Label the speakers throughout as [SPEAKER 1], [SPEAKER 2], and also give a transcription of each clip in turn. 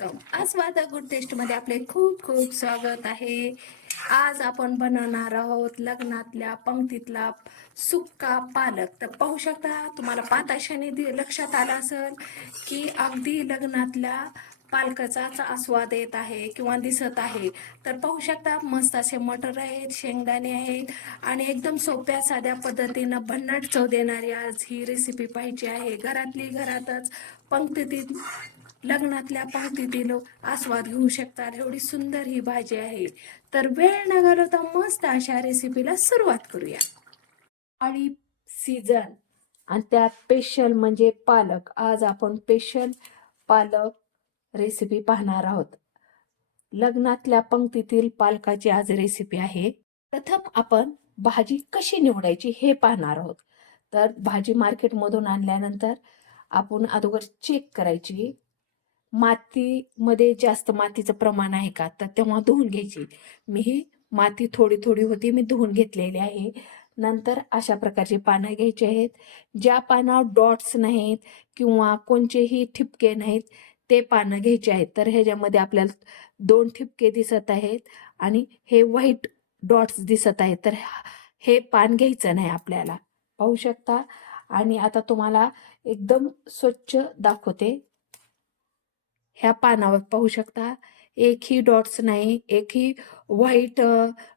[SPEAKER 1] Welcome आज माझा good टेस्टमध्ये आपले खूप खूप स्वागत आहे. आज आपण बनवणार आहोत लग्नातल्या पंक्तीतला सुक्का पालक. तर पाहू शकता तुम्हाला पाताशाने दि- लक्षात आलं असेल की अगदी लग्नातल्या पालकाचाच आस्वाद येत आहे किंवा दिसत आहे. तर पाहू शकता मस्त असे मटर आहेत शेंगदाणे आहेत आणि एकदम सोप्या साध्या पद्धतीनं भन्नाट चव देणारी आज ही रेसिपी पाहिजे आहे. घरातली घरातच पंक्तीतील लग्नातल्या पंक्तीतील आस्वाद घेऊ शकतात. एवढी सुंदर ही भाजी आहे. तर वेळ न घालवता मस्त अशा रेसिपीला सुरुवात करूया. आणि सीझन आणि त्यात स्पेशल म्हणजे पालक. आज आपण स्पेशल पालक रेसिपी पाहणार आहोत. लग्नातल्या पंक्तीतील पालकाची आज रेसिपी आहे. प्रथम आपण भाजी कशी निवडायची हे पाहणार आहोत. तर भाजी मार्केटमधून आणल्यानंतर आपण अगोदर चेक करायची. मातीमध्ये जास्त मातीचं प्रमाण आहे का? तर तेव्हा धुवून घ्यायची. मी ही माती थोडी थोडी होती मी धुवून घेतलेली आहे. नंतर अशा प्रकारची पानं घ्यायची आहेत. ज्या पानावर डॉट्स नाहीत किंवा कोणचेही ठिपके नाहीत ते पानं घ्यायचे आहेत. तर ह्याच्यामध्ये आपल्याला दोन ठिपके दिसत आहेत आणि हे व्हाईट डॉट्स दिसत आहेत. तर हे पान घ्यायचं नाही आपल्याला. पाहू शकता? आणि आता तुम्हाला एकदम स्वच्छ दाखवते. ह्या पानावर पाहू शकता. एकही डॉट्स नाही एकही व्हाईट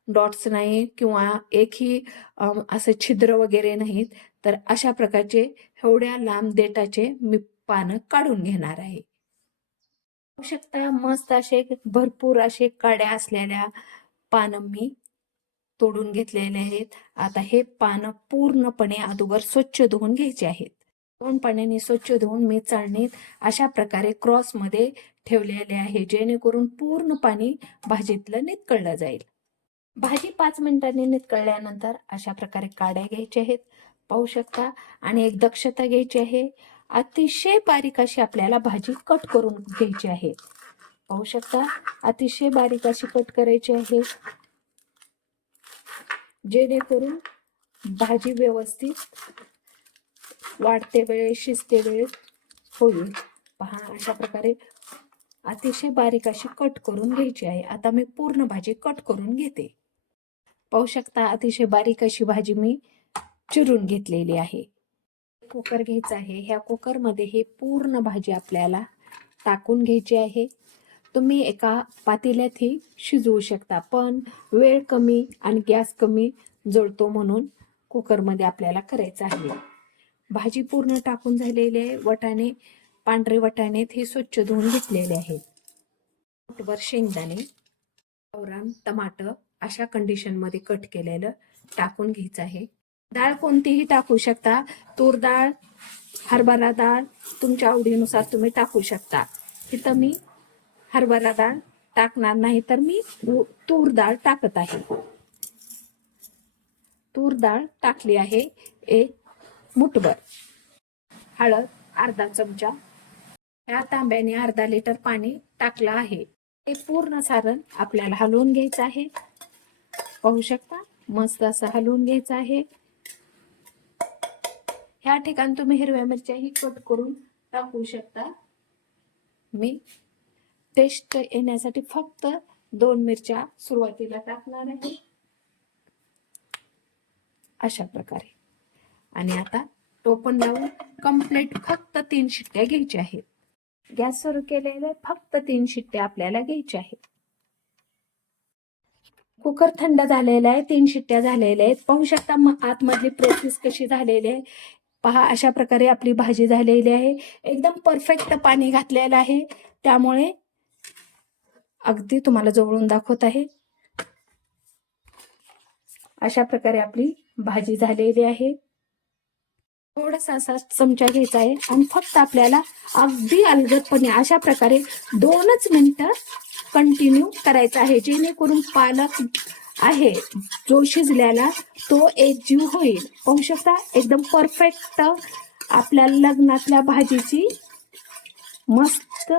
[SPEAKER 1] डॉट्स नाही किंवा एकही अम, असे छिद्र वगैरे नाहीत. तर अशा प्रकारचे एवढ्या लांब देटाचे मी पानं काढून घेणार आहे. पाहू शकता मस्त असे भरपूर असे काड्या असलेल्या पानं मी तोडून घेतलेले आहेत. आता हे पानं पूर्णपणे अगोदर स्वच्छ धुवून घ्यायचे आहेत. दोन पाण्याने स्वच्छ धुवून मी चाळणीत अशा प्रकारे क्रॉसमध्ये ठेवलेले आहे जेणेकरून पूर्ण पाणी भाजीतलं नितकळलं जाईल. भाजी पाच मिनिटांनी नितकळल्यानंतर अशा प्रकारे काड्या घ्यायच्या आहेत. पाहू शकता. आणि एक दक्षता घ्यायची आहे. अतिशय बारीक अशी आपल्याला भाजी कट करून घ्यायची आहे. पाहू शकता. अतिशय बारीक अशी कट करायची आहे. जेणेकरून भाजी व्यवस्थित वाढते वेळेस शिजते वेळ होईल. पहा अशा प्रकारे अतिशय बारीक अशी कट करून घ्यायची आहे. आता मी पूर्ण भाजी कट करून घेते. पाहू शकता अतिशय बारीक अशी भाजी मी चिरून घेतलेली आहे. कुकर घ्यायचा आहे. ह्या कुकरमध्ये हे पूर्ण भाजी आपल्याला टाकून घ्यायची आहे. तुम्ही एका पातेल्यातही शिजवू शकता पण वेळ कमी आणि गॅस कमी जळतो म्हणून कुकरमध्ये आपल्याला करायचं आहे. भाजी पूर्ण टाकून झालेले वटाणे पांढरे वटाणे हे स्वच्छ धुवून घेतलेले आहेत. वर शेंगदाणे गावरान टमाटर अशा कंडिशनमध्ये कट केलेलं टाकून घ्यायचं आहे. डाळ कोणतीही टाकू शकता. तूर डाळ हरभरा डाळ तुमच्या आवडीनुसार तुम्ही टाकू शकता. इथं मी हरभरा डाळ टाकणार नाही तर मी तूर डाळ टाकत आहे. तूर डाळ टाकली आहे. एक मुठभर. हळद अर्धा चमचा. ह्या तांब्याने अर्धा लिटर पाणी टाकलं आहे. ते पूर्ण सारण आपल्याला हलवून घ्यायचं आहे. पाहू शकता मस्त असं हलवून घ्यायचं आहे. ह्या ठिकाणी तुम्ही हिरव्या मिरच्याही कट करून टाकू शकता. मी टेस्ट येण्यासाठी फक्त दोन मिरच्या सुरुवातीला टाकणार आहे. अशा प्रकारे. आणि आता टोपण लावून कंप्लीट फक्त तीन शिट्ट्या घ्यायच्या आहेत. गॅस सुरू केलेले फक्त तीन शिट्ट्या आपल्याला घ्यायच्या आहेत. कुकर थंड झालेला आहे तीन शिट्ट्या झालेल्या आहेत. पाहू शकता मग आतमधली प्रोसेस कशी झालेली आहे. पहा अशा प्रकारे आपली भाजी झालेली आहे. एकदम परफेक्ट पाणी घातलेलं आहे. त्यामुळे अगदी तुम्हाला जवळून दाखवत आहे. अशा प्रकारे आपली भाजी झालेली आहे. थोडासा असा चमचा घ्यायचा आहे आणि फक्त आपल्याला अगदी अलगदपणे अशा प्रकारे दोनच मिनिटं कंटिन्यू करायचा आहे. जेणेकरून पालक आहे जो शिजल्याला तो एक जीव होईल. पाहू शकता एकदम परफेक्ट आपल्या लग्नातल्या भाजीची मस्त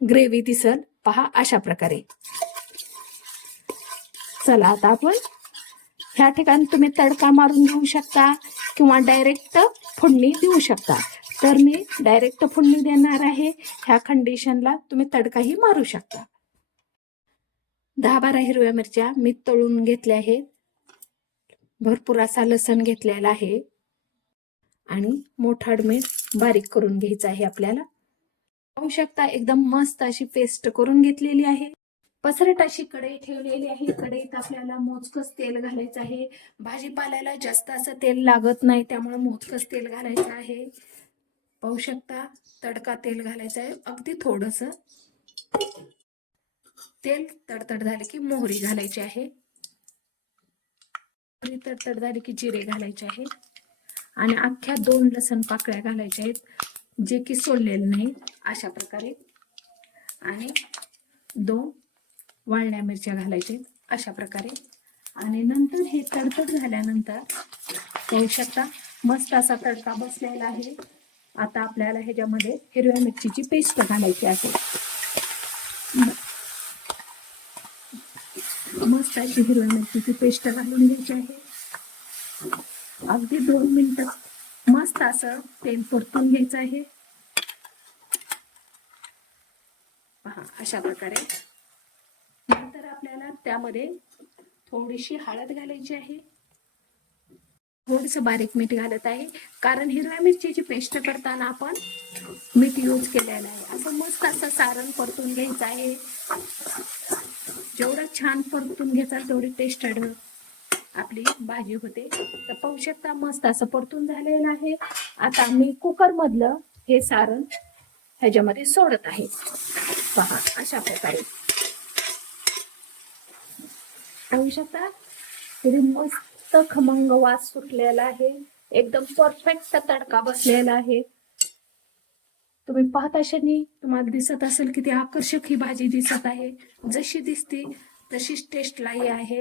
[SPEAKER 1] ग्रेव्ही दिसल. पहा अशा प्रकारे. चला आता आपण ह्या ठिकाणी तुम्ही तडका मारून घेऊ शकता किंवा डायरेक्ट फोडणी देऊ शकता. तर मी डायरेक्ट फोडणी देणार आहे. ह्या कंडिशनला तुम्ही तडकाही मारू शकता. दहा बारा हिरव्या मिरच्या मी तळून घेतल्या आहेत. भरपूर असा लसण घेतलेला आहे. आणि मोठाड मीठ बारीक करून घ्यायचं आहे आपल्याला. पाहू शकता एकदम मस्त अशी पेस्ट करून घेतलेली आहे. पसरट अशी कढई ठेवलेली आहे. कढईत आपल्याला मोजकच तेल घालायचं आहे. भाजीपाल्याला जास्त असं तेल लागत नाही त्यामुळे मोजकच तेल घालायचं आहे. पाहू शकता तडका तेल घालायचं आहे. अगदी थोडस. तेल तडतड झाले की मोहरी घालायची आहे. मोहरी तडतड झाली की जिरे घालायचे आहे. आणि अख्ख्या दोन लसण पाकळ्या घालायच्या आहेत जे की सोडलेले नाही अशा प्रकारे. आणि दोन वाळल्या मिरच्या घालायच्या अशा प्रकारे. आणि नंतर हे तडतड झाल्यानंतर पाहू शकता मस्त असा तडका बसलेला आहे. आता आपल्याला ह्याच्यामध्ये हिरव्या मिरचीची पेस्ट घालायची आहे. मस्त अशी हिरव्या मिरचीची पेस्ट घालून घ्यायची आहे. अगदी दोन मिनिटं मस्त असं तेल परतून घ्यायचं आहे. पहा अशा प्रकारे त्यानंतर आपल्याला त्यामध्ये थोडीशी हळद घालायची आहे. थोडस बारीक मीठ घालत आहे. कारण हिरव्या मिरचीची पेस्ट करताना आपण मीठ यूज केलेलं आहे. असं मस्त असं सारण परतून घ्यायचं आहे. जेवढं छान परतून घ्यायचा तेवढी टेस्ट आपली भाजी होते. तर पाहू शकता मस्त असं परतून झालेलं आहे. आता मी कुकर मधलं हे सारण ह्याच्यामध्ये सोडत आहे. पहा अशा प्रकारे. पाहू शकता तरी मस्त खमंग वास सुटलेला आहे. एकदम परफेक्ट तडका बसलेला आहे. तुम्ही पाहत क्षणी तुम्हाला दिसत असेल किती आकर्षक ही भाजी दिसत आहे. जशी दिसती तशीच टेस्टलाही आहे.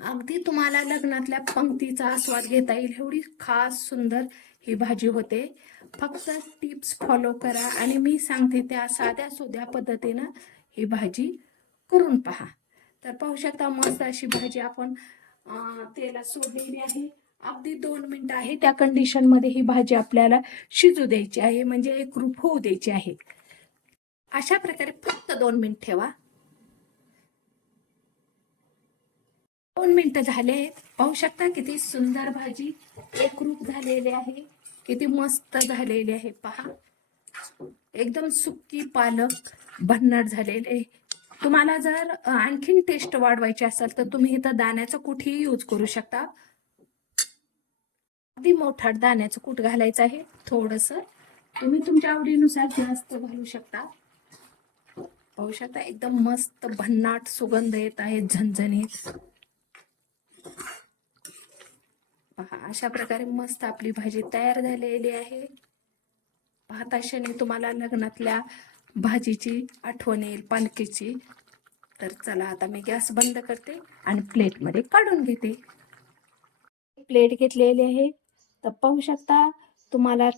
[SPEAKER 1] अगदी तुम्हाला लग्नातल्या पंक्तीचा आस्वाद घेता येईल. एवढी खास सुंदर ही भाजी होते. फक्त टिप्स फॉलो करा आणि मी सांगते त्या साध्या सोध्या पद्धतीनं ही भाजी करून पहा. तर पाहू शकता मस्त अशी भाजी आपण तेला सोडलेली आहे. अगदी दोन मिनिटं आहे. त्या कंडिशनमध्ये ही भाजी आपल्याला शिजू द्यायची आहे. म्हणजे एक रूप होऊ द्यायची आहे. अशा प्रकारे फक्त दोन मिनिट ठेवा. दोन मिनिटं झाले पाहू शकता किती सुंदर भाजी एक रूप झालेली आहे. किती मस्त झालेली आहे. पहा. एकदम सुक्की पालक भन्नाट झालेले. आहे. तुम्हाला जर आणखीन टेस्ट वाढवायची असेल तर तुम्ही इथं दाण्याचं कुठेही यूज करू शकता. अगदी मोठा दाण्याचं कूट घालायचं आहे थोडस. तुम्ही तुमच्या आवडीनुसार जास्त घालू शकता. पाहू शकता एकदम मस्त भन्नाट सुगंध येत आहे झणझणीत. पहा अशा प्रकारे मस्त आपली भाजी तयार झालेली आहे. पाहता क्षणी तुम्हाला लग्नातल्या भाजीची आठवण येईल पालखीची तर चला आता मी गॅस बंद करते आणि प्लेटमध्ये काढून घेते. प्लेट घेतलेली आहे. तर पाहू शकता तुम्हाला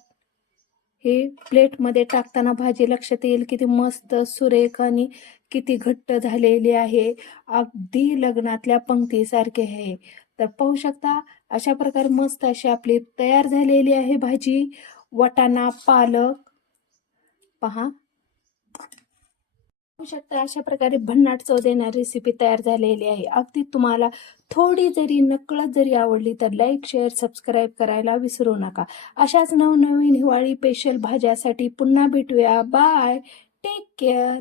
[SPEAKER 1] हे प्लेटमध्ये टाकताना भाजी लक्षात येईल किती मस्त सुरेख आणि किती घट्ट झालेली आहे. अगदी लग्नातल्या पंक्तीसारखे आहे. तर पाहू शकता अशा प्रकारे मस्त अशी आपली तयार झालेली आहे भाजी. वटाणा पालक. पहा शकता अशा प्रकारे भन्नाट चव देणारी रेसिपी तयार झालेली आहे. अगदी तुम्हाला थोडी जरी नकळत जरी आवडली तर लाईक शेअर सबस्क्राईब करायला विसरू नका. अशाच नवनवीन हिवाळी स्पेशल भाज्यासाठी पुन्हा भेटूया. Bye take care